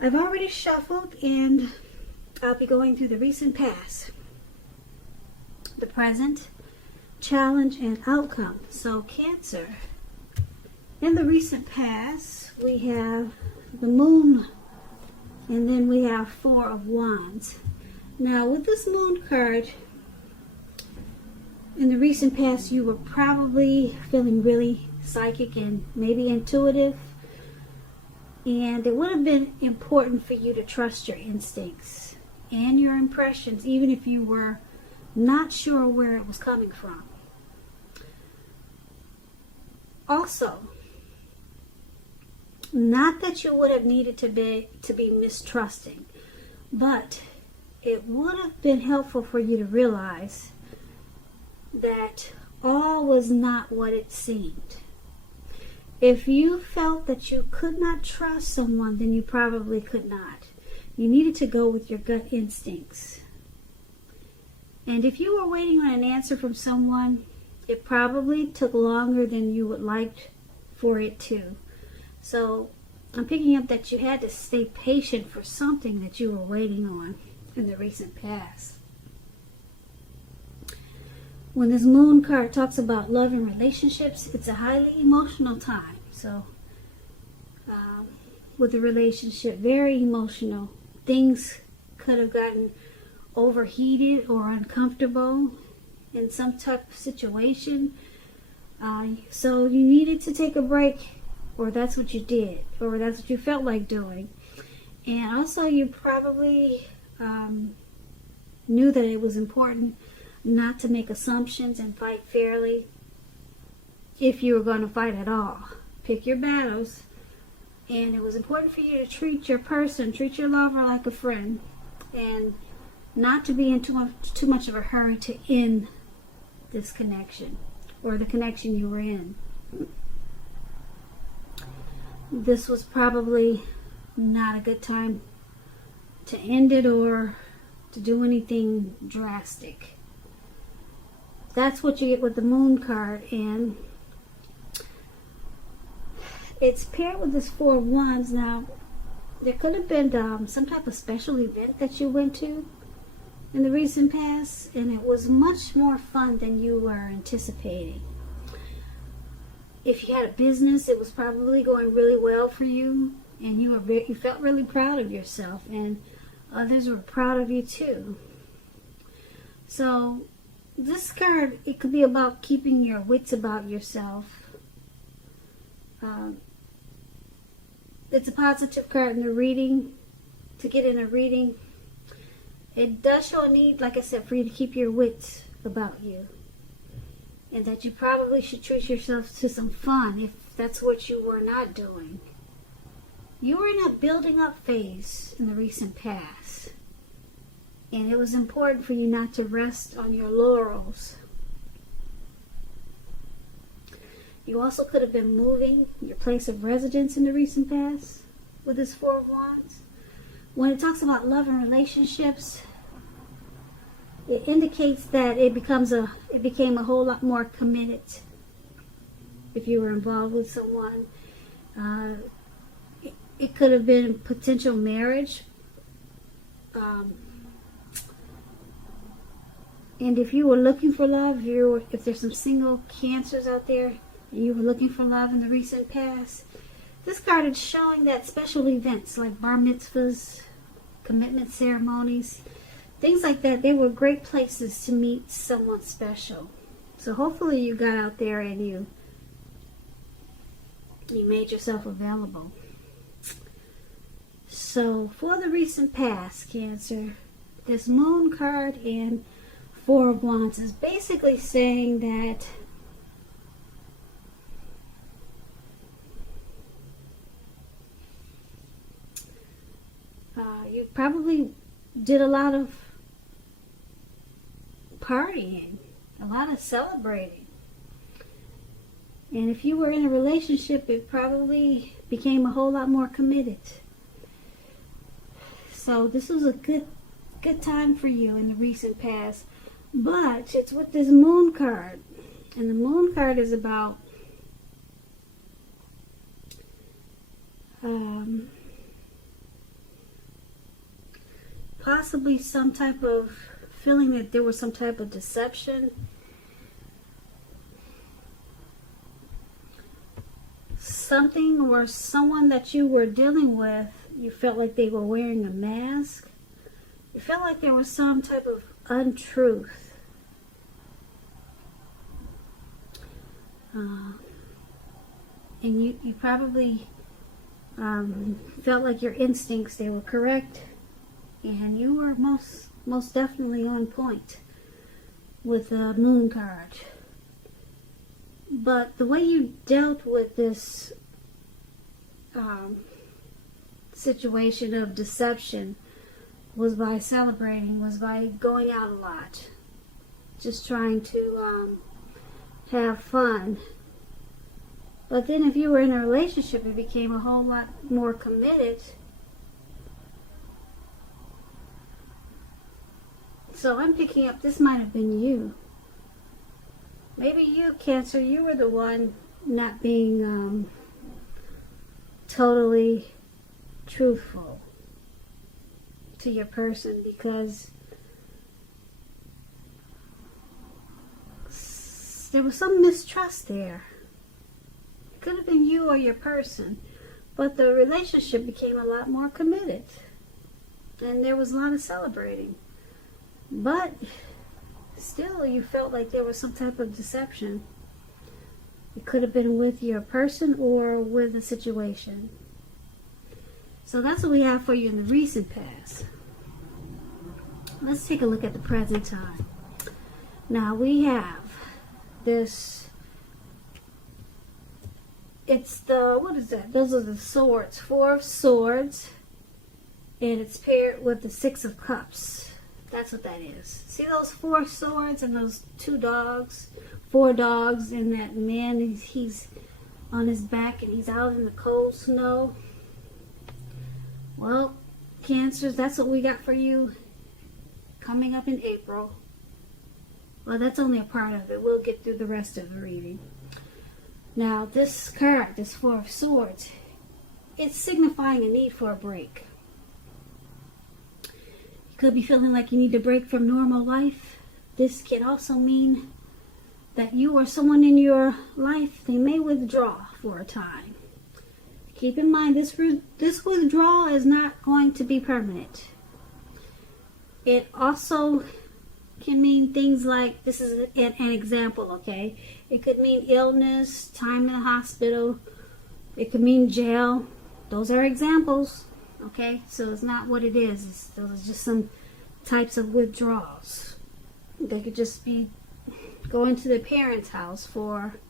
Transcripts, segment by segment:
I've already shuffled, and I'll be going through the recent past, the present, challenge, and outcome. So Cancer, in the recent past, we have the Moon, and then we have Four of Wands. Now, with this Moon card, in the recent past, you were probably feeling really psychic and maybe intuitive. And it would have been important for you to trust your instincts and your impressions, even if you were not sure where it was coming from. Also, not that you would have needed to be mistrusting, but it would have been helpful for you to realize that all was not what it seemed. If you felt that you could not trust someone, then you probably could not. You needed to go with your gut instincts. And if you were waiting on an answer from someone, it probably took longer than you would like for it to. So I'm picking up that you had to stay patient for something that you were waiting on in the recent past. When this Moon card talks about love and relationships, it's a highly emotional time. So, with the relationship, very emotional. Things could have gotten overheated or uncomfortable in some type of situation. So you needed to take a break, or that's what you did, or that's what you felt like doing. And also you probably knew that it was important not to make assumptions and fight fairly if you were going to fight at all. Pick your battles. And it was important for you to treat your person, treat your lover like a friend, and not to be in too much of a hurry to end this connection or the connection you were in. This was probably not a good time to end it or to do anything drastic. That's what you get with the Moon card, and it's paired with this Four of Wands. Now, there could have been some type of special event that you went to in the recent past, and it was much more fun than you were anticipating. If you had a business, it was probably going really well for you, and you felt really proud of yourself, and others were proud of you too. So this card, it could be about keeping your wits about yourself. It's a positive card in the reading. To get in a reading, it does show a need, like I said, for you to keep your wits about you. And that you probably should treat yourself to some fun if that's what you were not doing. You were in a building up phase in the recent past. And it was important for you not to rest on your laurels. You also could have been moving your place of residence in the recent past with this Four of Wands. When it talks about love and relationships, it indicates that it became a whole lot more committed if you were involved with someone. It could have been potential marriage. And if you were looking for love, if there's some single Cancers out there, and you were looking for love in the recent past, this card is showing that special events like bar mitzvahs, commitment ceremonies, things like that, they were great places to meet someone special. So hopefully you got out there and you made yourself available. So for the recent past, Cancer, this Moon card and Four of Wands is basically saying that you probably did a lot of partying, a lot of celebrating. And if you were in a relationship, it probably became a whole lot more committed. So this was a good time for you in the recent past. But it's with this Moon card. And the Moon card is about possibly some type of feeling that there was some type of deception. Something or someone that you were dealing with, you felt like they were wearing a mask. You felt like there was some type of untruth. And you probably felt like your instincts, they were correct. And you were most definitely on point with the moon card. But the way you dealt with this situation of deception was by celebrating, was by going out a lot, just trying to have fun. But then if you were in a relationship, it became a whole lot more committed. So I'm picking up, this might have been you. Maybe you, Cancer, you were the one not being totally truthful to your person, because there was some mistrust there. It could have been you or your person, but the relationship became a lot more committed, and there was a lot of celebrating. But still, you felt like there was some type of deception. It could have been with your person or with a situation. So that's what we have for you in the recent past. Let's take a look at the present time. Now we have this, it's the, what is that? Those are the swords, 4 of swords, and it's paired with the 6 of cups. That's what that is. See those 4 swords and those 2 dogs, 4 dogs, and that man, he's on his back and he's out in the cold snow. Well, Cancers, that's what we got for you coming up in April. Well, that's only a part of it. We'll get through the rest of the reading. Now, this card, this 4 of swords, it's signifying a need for a break. You could be feeling like you need to break from normal life. This can also mean that you or someone in your life, they may withdraw for a time. Keep in mind, this withdrawal is not going to be permanent. It also can mean things like, this is an example, okay? It could mean illness, time in the hospital. It could mean jail. Those are examples, okay? So it's not what it is. Those are just some types of withdrawals. They could just be going to their parents' house for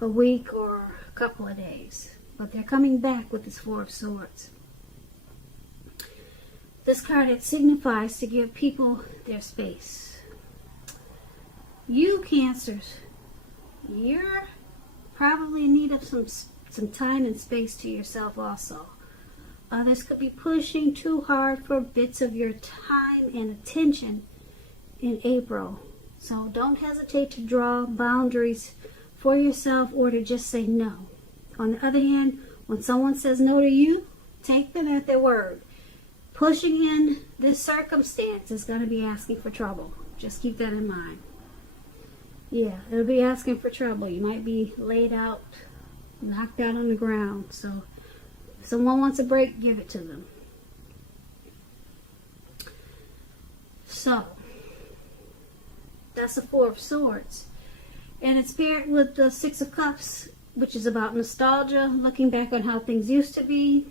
a week or a couple of days. But they're coming back with this 4 of swords. This card, it signifies to give people their space. You, Cancers, you're probably in need of some time and space to yourself also. Others could be pushing too hard for bits of your time and attention in April. So don't hesitate to draw boundaries for yourself or to just say no. On the other hand, when someone says no to you, take them at their word. Pushing in this circumstance is going to be asking for trouble. Just keep that in mind. Yeah, it'll be asking for trouble. You might be laid out, knocked out on the ground. So if someone wants a break, give it to them. So that's the 4 of swords. And it's paired with the 6 of cups, which is about nostalgia, looking back on how things used to be.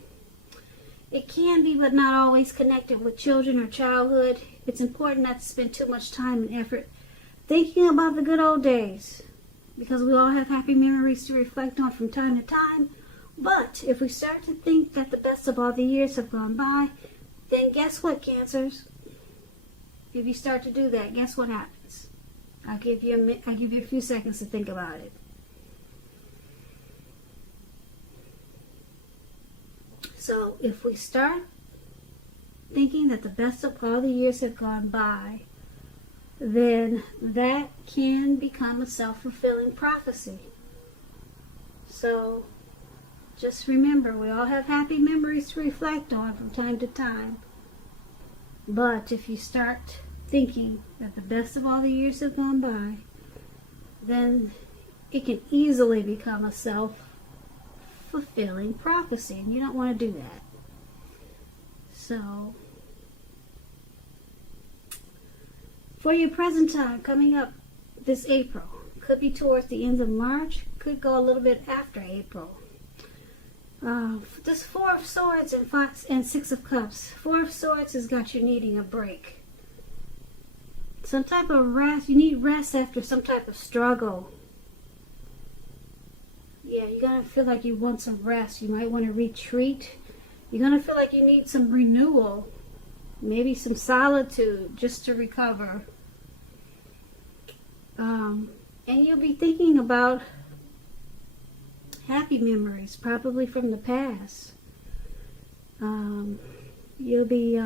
It can be, but not always, connected with children or childhood. It's important not to spend too much time and effort thinking about the good old days, because we all have happy memories to reflect on from time to time. But if we start to think that the best of all the years have gone by, then guess what, Cancers? If you start to do that, guess what happens? I'll give you a few seconds to think about it. So if we start thinking that the best of all the years have gone by, then that can become a self-fulfilling prophecy. So just remember, we all have happy memories to reflect on from time to time. But if you start thinking that the best of all the years have gone by, then it can easily become a self-fulfilling prophecy, and you don't want to do that. So, for your present time coming up this April, could be towards the end of March, could go a little bit after April. This Four of Swords and Six of Cups. Four of Swords has got you needing a break. Some type of rest. You need rest after some type of struggle. Yeah, you're going to feel like you want some rest. You might want to retreat. You're going to feel like you need some renewal. Maybe some solitude just to recover. And you'll be thinking about happy memories, probably from the past. You'll be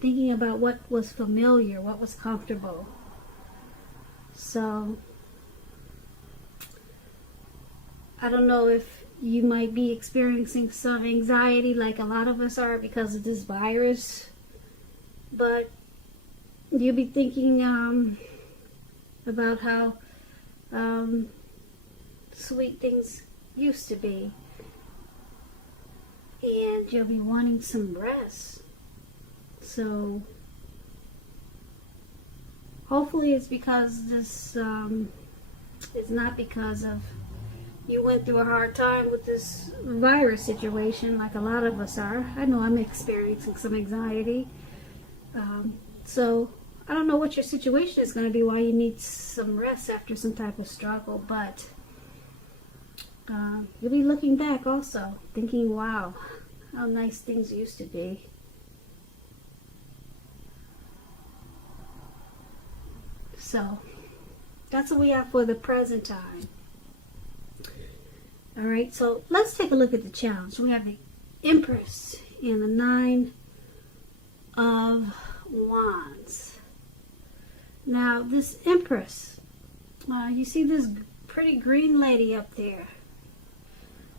thinking about what was familiar, what was comfortable. So, I don't know if you might be experiencing some anxiety like a lot of us are because of this virus. But you'll be thinking about how sweet things used to be, and you'll be wanting some rest. So hopefully it's because this it's not because of you went through a hard time with this virus situation like a lot of us are. I know I'm experiencing some anxiety. So I don't know what your situation is going to be, why you need some rest after some type of struggle, but you'll be looking back also, thinking, wow, how nice things used to be. So, that's what we have for the present time. Alright, so let's take a look at the challenge. We have the Empress and the Nine of Wands. Now, this Empress, you see this pretty green lady up there.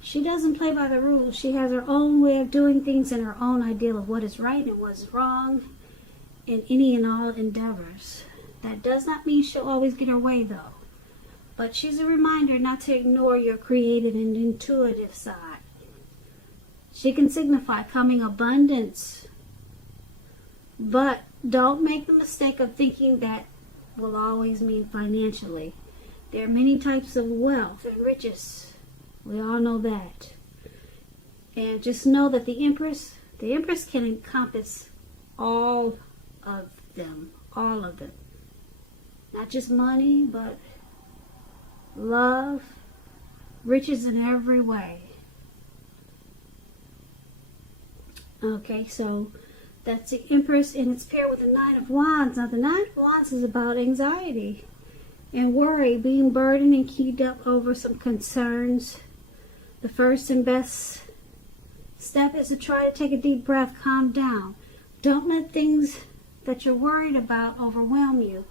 She doesn't play by the rules. She has her own way of doing things and her own ideal of what is right and what is wrong in any and all endeavors. That does not mean she'll always get her way, though. But she's a reminder not to ignore your creative and intuitive side. She can signify coming abundance. But don't make the mistake of thinking that will always mean financially. There are many types of wealth and riches. We all know that. And just know that the Empress can encompass all of them. All of them. Not just money, but love, riches in every way. Okay, so that's the Empress, and it's paired with the Nine of Wands. Now, the Nine of Wands is about anxiety and worry, being burdened and keyed up over some concerns. The first and best step is to try to take a deep breath, calm down. Don't let things that you're worried about overwhelm you.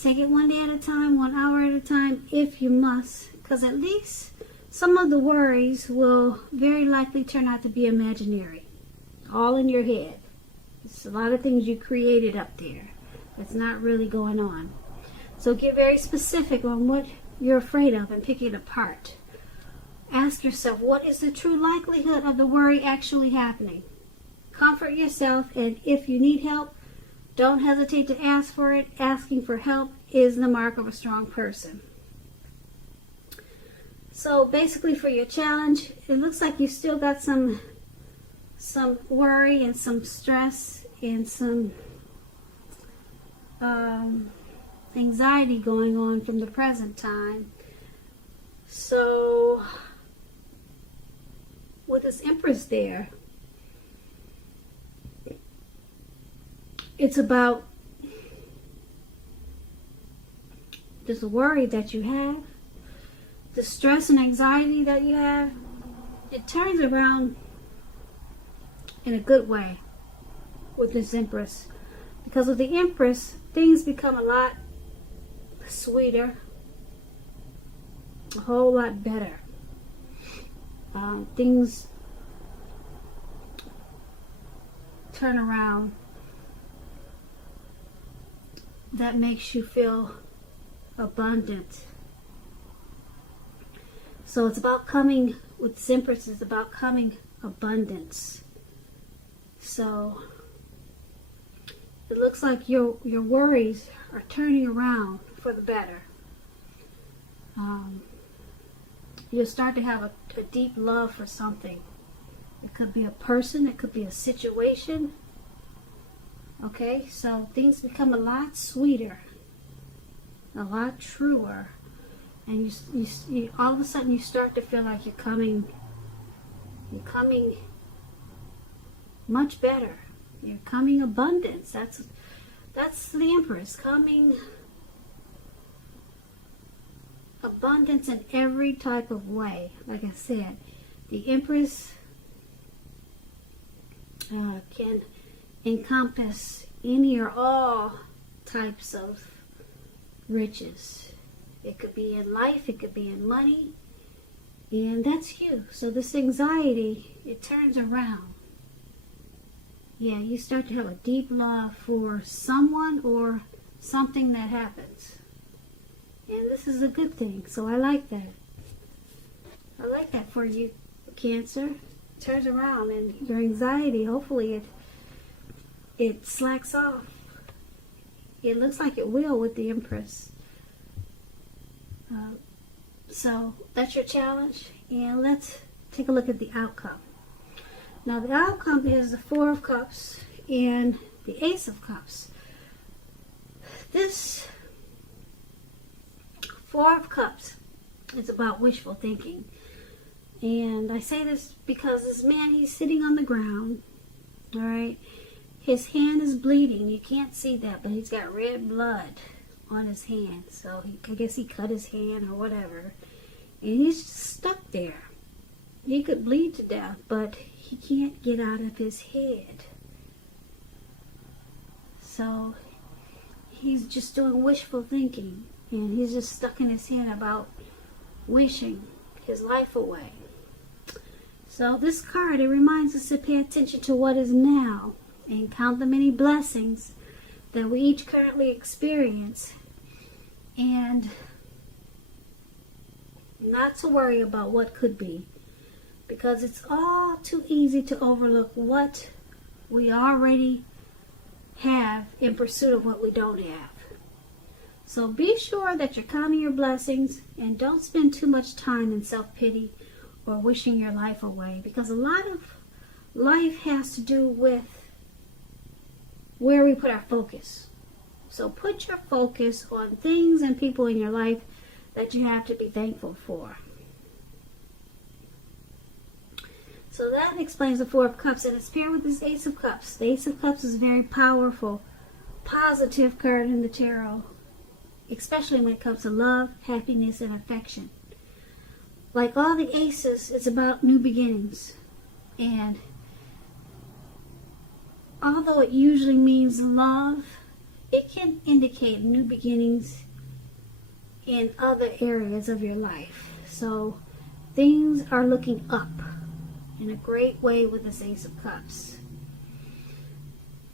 Take it one day at a time, 1 hour at a time, if you must, because at least some of the worries will very likely turn out to be imaginary, all in your head. It's a lot of things you created up there that's not really going on. So get very specific on what you're afraid of and pick it apart. Ask yourself, what is the true likelihood of the worry actually happening? Comfort yourself, and if you need help, don't hesitate to ask for it. Asking for help is the mark of a strong person. So basically for your challenge, it looks like you still got some worry and some stress and some anxiety going on from the present time. So with this Empress there, it's about this worry that you have, the stress and anxiety that you have. It turns around in a good way with this Empress. Because with the Empress, things become a lot sweeter, a whole lot better. Things turn around that makes you feel abundant. So it's about coming, with this Empress, it's about coming abundance. So it looks like your worries are turning around for the better. You'll start to have a deep love for something. It could be a person, it could be a situation. Okay, so things become a lot sweeter, a lot truer, and you all of a sudden you start to feel like you're coming much better. You're coming abundance. That's the Empress, coming abundance in every type of way. Like I said, the Empress can encompass any or all types of riches. It could be in life, it could be in money, and that's you. So this anxiety, it turns around. Yeah, you start to have a deep love for someone or something that happens. And this is a good thing, so I like that. I like that for you, Cancer. It turns around, and your anxiety, hopefully it slacks off. It looks like it will with the Empress. So that's your challenge, and let's take a look at the outcome. Now the outcome is the Four of Cups and the Ace of Cups. This Four of Cups is about wishful thinking. And I say this because this man, he's sitting on the ground, all right? His hand is bleeding. You can't see that, but he's got red blood on his hand. So I guess he cut his hand or whatever. And he's just stuck there. He could bleed to death, but he can't get out of his head. So he's just doing wishful thinking. And he's just stuck in his head about wishing his life away. So this card, it reminds us to pay attention to what is now and count the many blessings that we each currently experience, and not to worry about what could be, because it's all too easy to overlook what we already have in pursuit of what we don't have. So be sure that you're counting your blessings and don't spend too much time in self-pity or wishing your life away, because a lot of life has to do with where we put our focus. So put your focus on things and people in your life that you have to be thankful for. So that explains the Four of Cups, and it's paired with this Ace of Cups. The Ace of Cups is a very powerful, positive card in the tarot, especially when it comes to love, happiness, and affection. Like all the aces, it's about new beginnings. And although it usually means love, it can indicate new beginnings in other areas of your life. So things are looking up in a great way with this Ace of Cups.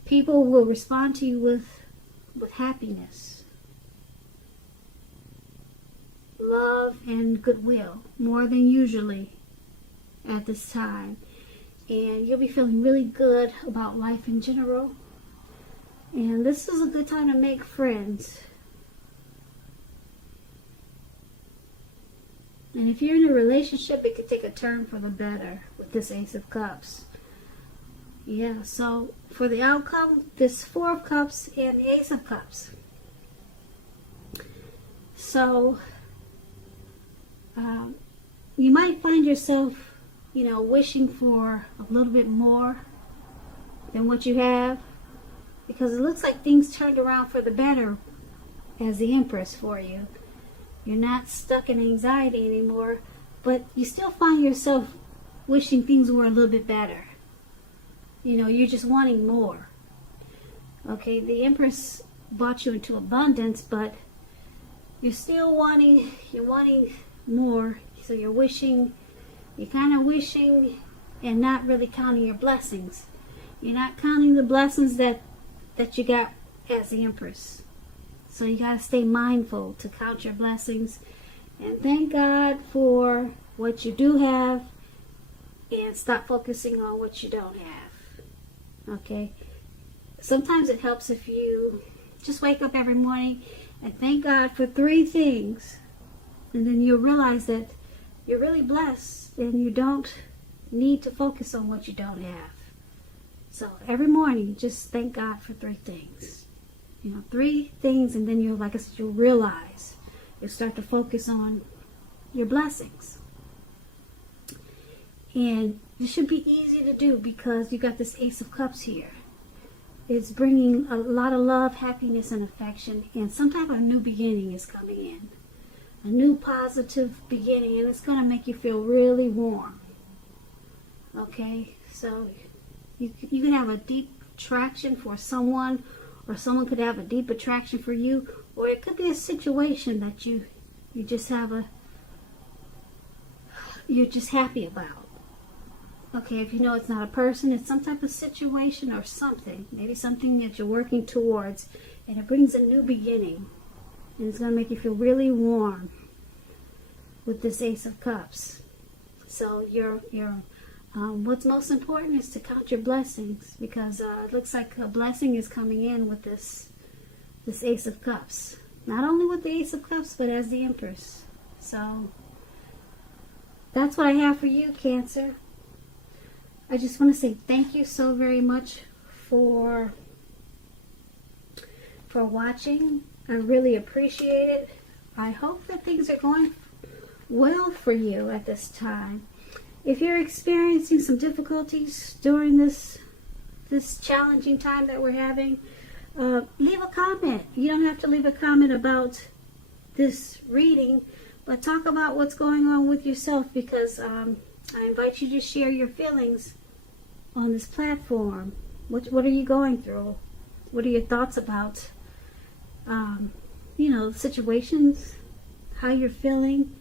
People will respond to you with happiness, love, and goodwill, more than usually at this time. And you'll be feeling really good about life in general. And this is a good time to make friends. And if you're in a relationship, it could take a turn for the better with this Ace of Cups. Yeah, so for the outcome, this Four of Cups and the Ace of Cups. So you might find yourself, wishing for a little bit more than what you have, because it looks like things turned around for the better as the Empress for you. You're not stuck in anxiety anymore, but you still find yourself wishing things were a little bit better. You're just wanting more. Okay, the Empress brought you into abundance, but you're still wanting more. So you're kind of wishing and not really counting your blessings. You're not counting the blessings that you got as the Empress. So you got to stay mindful to count your blessings and thank God for what you do have and stop focusing on what you don't have. Okay? Sometimes it helps if you just wake up every morning and thank God for 3 things. And then you'll realize that you're really blessed and you don't need to focus on what you don't have. So every morning, just thank God for 3 things. 3 things, and then you'll, like I said, you'll realize. You'll start to focus on your blessings. And it should be easy to do because you got this Ace of Cups here. It's bringing a lot of love, happiness, and affection, and some type of new beginning is coming in. A new positive beginning, and it's going to make you feel really warm. Okay, so you can have a deep attraction for someone, or someone could have a deep attraction for you, or it could be a situation that you just you're just happy about. Okay, if you know it's not a person, it's some type of situation or something, maybe something that you're working towards, and it brings a new beginning, and it's going to make you feel really warm with this Ace of Cups. So what's most important is to count your blessings, because it looks like a blessing is coming in with this Ace of Cups. Not only with the Ace of Cups, but as the Empress. So that's what I have for you, Cancer. I just want to say thank you so very much for watching. I really appreciate it. I hope that things are going well for you at this time. If you're experiencing some difficulties during this challenging time that we're having, leave a comment. You don't have to leave a comment about this reading, but talk about what's going on with yourself, because I invite you to share your feelings on this platform. What are you going through? What are your thoughts about, situations, how you're feeling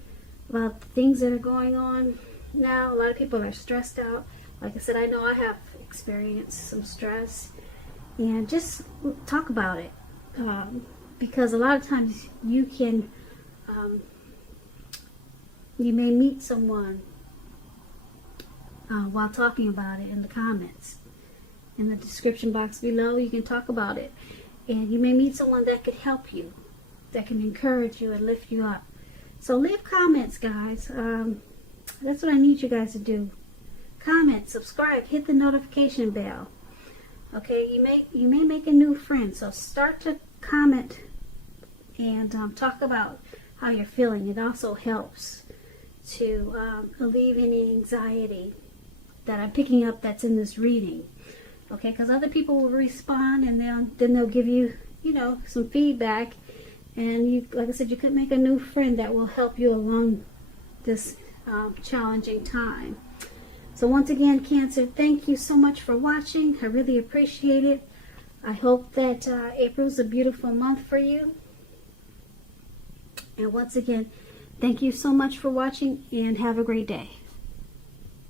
about the things that are going on now? A lot of people are stressed out. Like I said, I know I have experienced some stress, and just talk about it, because a lot of times you may meet someone while talking about it in the comments. In the description box below, you can talk about it, and you may meet someone that could help you, that can encourage you and lift you up. So leave comments, guys. That's what I need you guys to do. Comment, subscribe, hit the notification bell. Okay, you may make a new friend, so start to comment and talk about how you're feeling. It also helps to alleviate any anxiety that I'm picking up that's in this reading. Okay, because other people will respond, and then they'll give you, some feedback, and you, like I said, you could make a new friend that will help you along this challenging time. So once again, Cancer, thank you so much for watching. I really appreciate it. I hope that April's a beautiful month for you. And once again, thank you so much for watching, and have a great day.